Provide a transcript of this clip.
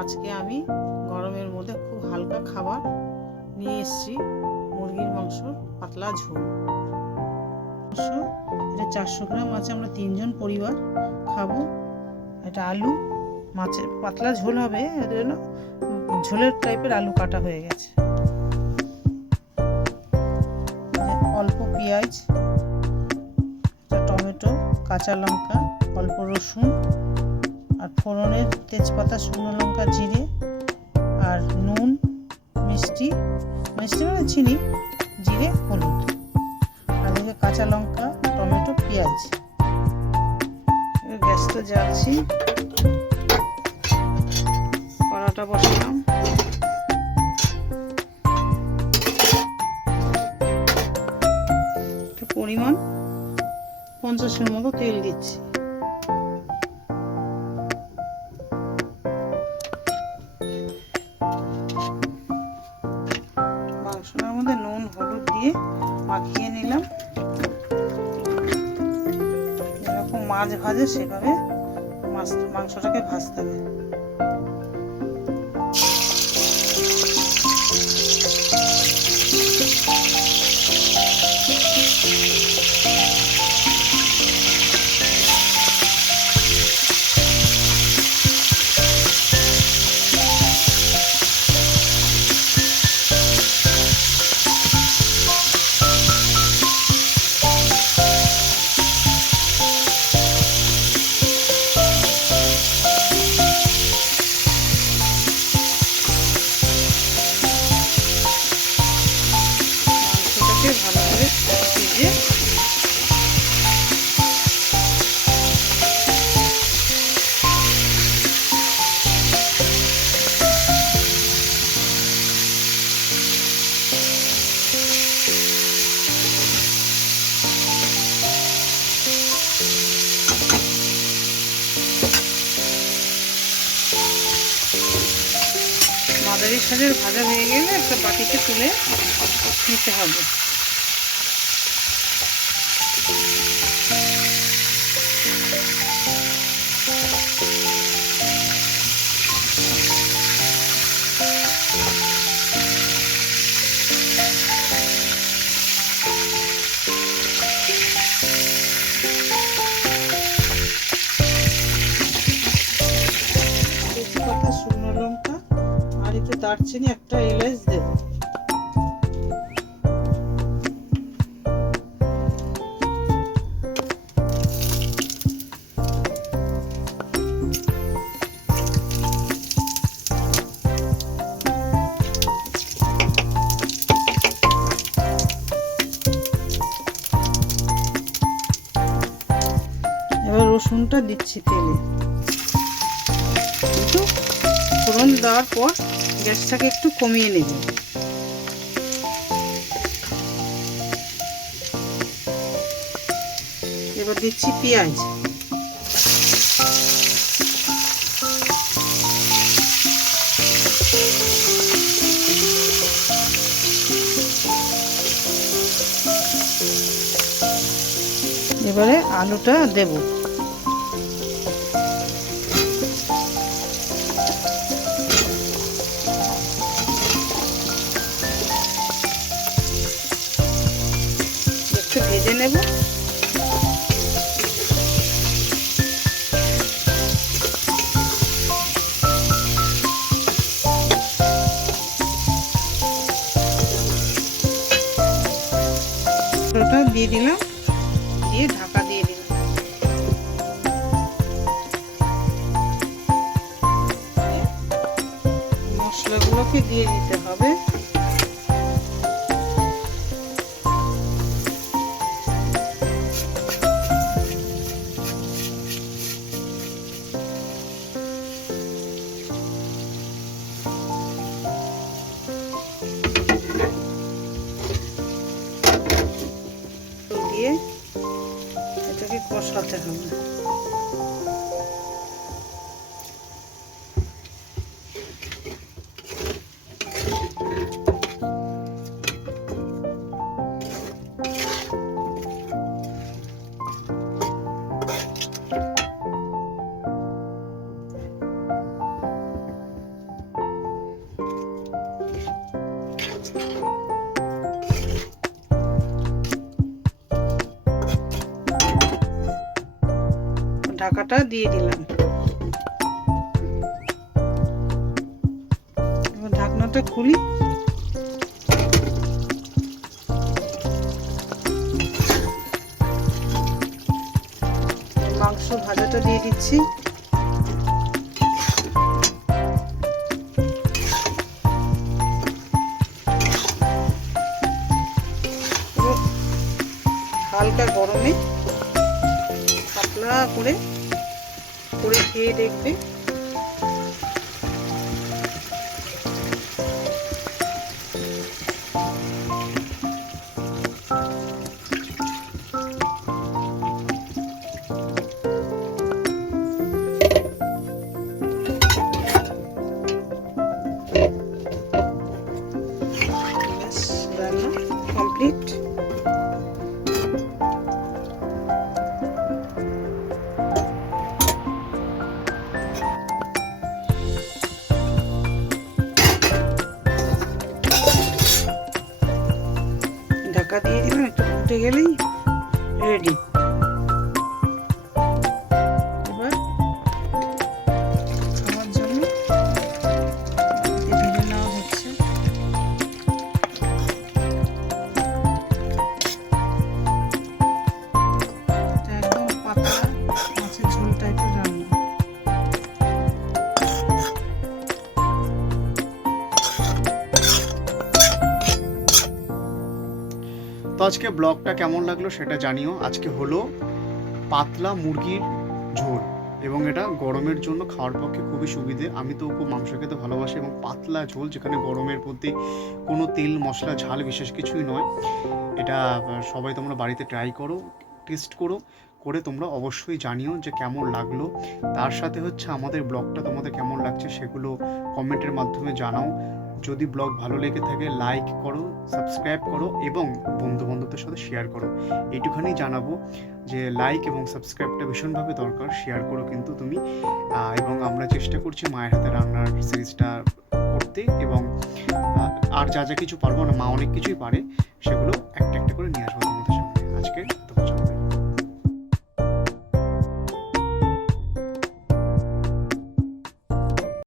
আজকে আমি গরমের মধ্যে খুব হালকা খাবার নিয়ে এসেছি, মুরগির মাংস পাতলা ঝোল। এটা 400 গ্রাম আছে, আমরা 3 জন পরিবার খাবো। এটা আলু, মাছের পাতলা ঝোল হবে, এর জন্য ঝোলের টাইপের আলু কাটা হয়ে গেছে। অল্প পেঁয়াজ, টমেটো, কাঁচা লঙ্কা, অল্প রসুন, আর ফোড়নের তেজপাতা, শুকনো লঙ্কা, জিরে, আর নুন, মিষ্টি মানে চিনি, জিরে, হলুদ, আর দিকে কাঁচা লঙ্কা, টমেটো, পেঁয়াজ। গ্যাসটা জ্বালছি, কড়াটা বসালাম। পরিমাণ 50-এর মতো তেল দিচ্ছি। মাংসটার মধ্যে নুন হলুদ দিয়ে মাখিয়ে নিলাম। যেরকম মাছ ভাজে সেভাবে মাংসটাকে ভাজতে হবে। ভালো করে ভেজে মাঝারি সাজের ভাজা হয়ে গেলে একটা বাটিতে তুলে নিতে হবে। তেজপাতা, শুকনো লঙ্কা, আর একটু দারচিনি, একটা এলাচ দেব। এবার রসুনটা দিচ্ছি তেলে। কিন্তু ফোড়ন দেওয়ার পর গ্যাসটাকে একটু কমিয়ে নেব। এবার দিচ্ছি পেঁয়াজ। এবারে আলুটা দেব। একটু ভেজে নেব। ওটা দিয়ে দিলাম, দিয়ে ঢাকা দিয়ে দিলাম। মশলাগুলোকে দিয়ে দিতে হবে। দিয়ে এটাকে কষাতে হবে। ঢাকাটা দিয়ে দিলাম। এবার ঢাকনাটা খুলি। মাংস ভাজাটা দিয়ে দিচ্ছি। হালকা গরমে পাতলা করে খেয়ে দেখবে। রান্না কমপ্লিট। ঢাকা দিয়ে দিলাম, একটু ফুটে গেলেই রেডি। এবার খাওয়ার জন্য ভেজে নেওয়া হচ্ছে। একদম পাতলা মাছের ঝোল টাইপের রান্না। তো আজকে ব্লগটা কেমন লাগলো সেটা জানিও। আজকে হলো পাতলা মুরগির ঝোল, এবং এটা গরমের জন্য খাওয়ার পক্ষে খুবই সুবিধে। আমি তো খুব মাংস খেতে ভালোবাসি, এবং পাতলা ঝোল যেখানে গরমের মধ্যে কোনো তেল মশলা ঝাল বিশেষ কিছুই নয়। এটা সবাই তোমরা বাড়িতে ট্রাই করো, টেস্ট করে তোমরা অবশ্যই জানিও যে কেমন লাগলো। তার সাথে হচ্ছে আমাদের ব্লগটা তোমাদের কেমন লাগছে সেগুলো কমেন্টের মাধ্যমে জানাও। যদি ব্লগ ভালো লেগে থাকে লাইক করো, সাবস্ক্রাইব করো এবং বন্ধুবান্ধবদের সাথে শেয়ার করো। এইটুখানি জানাবো যে লাইক এবং সাবস্ক্রাইবটা ভীষণভাবে দরকার। শেয়ার করো কিন্তু তুমি। এবং আমরা চেষ্টা করছি মায়ের হাতে রান্নার সিরিজটা করতে, এবং আর যা যা কিছু পারবো না, মা অনেক কিছুই পারে, সেগুলো একটা একটা করে